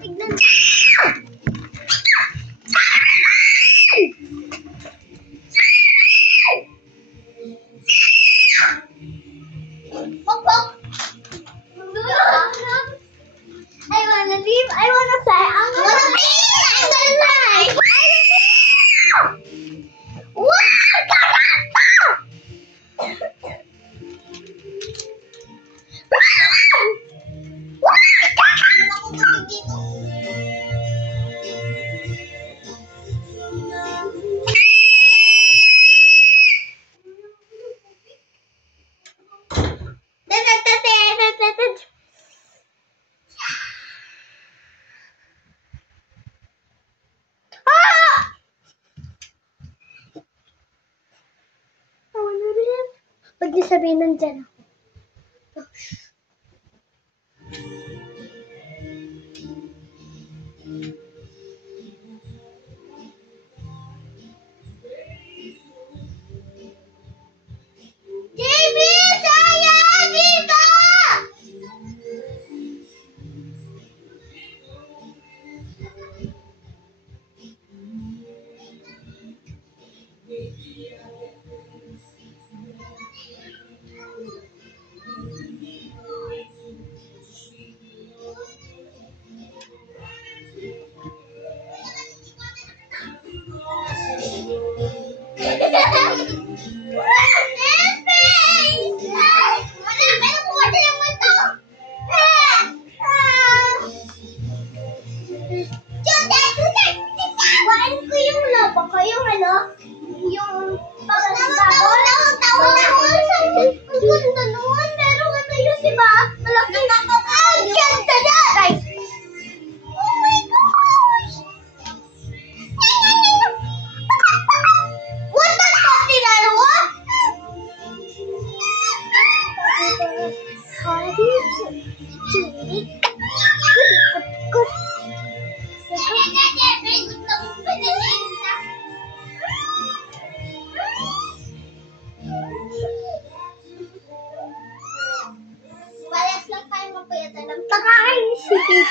Tignan. Pok, pok. I wanna leave. I wanna fly. I wanna be. I'm gonna fly. What? Pag di sabihin nandyan ako. JB! Saya! Dito!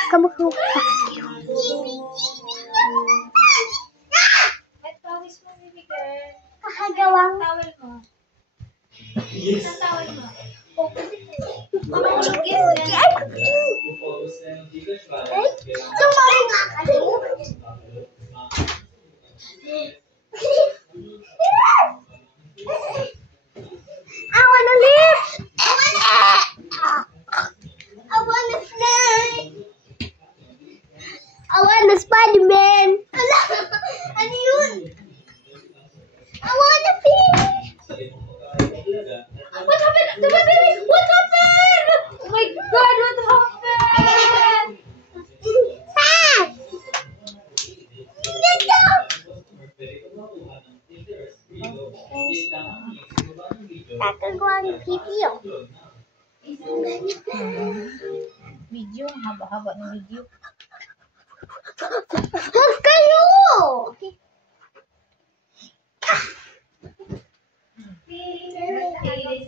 Kamu kakagawang towel mo. Yes. Ang towel mo. Sumali nga kayo. I wanna live. I wanna fly. I wanna Spider-Man. Ano yun? I wanna finish. What happened? What happened? Oh my God! What happened? Kakagawa ng video. Video? Haba-haba ng video. Huwag kayo! Feeling very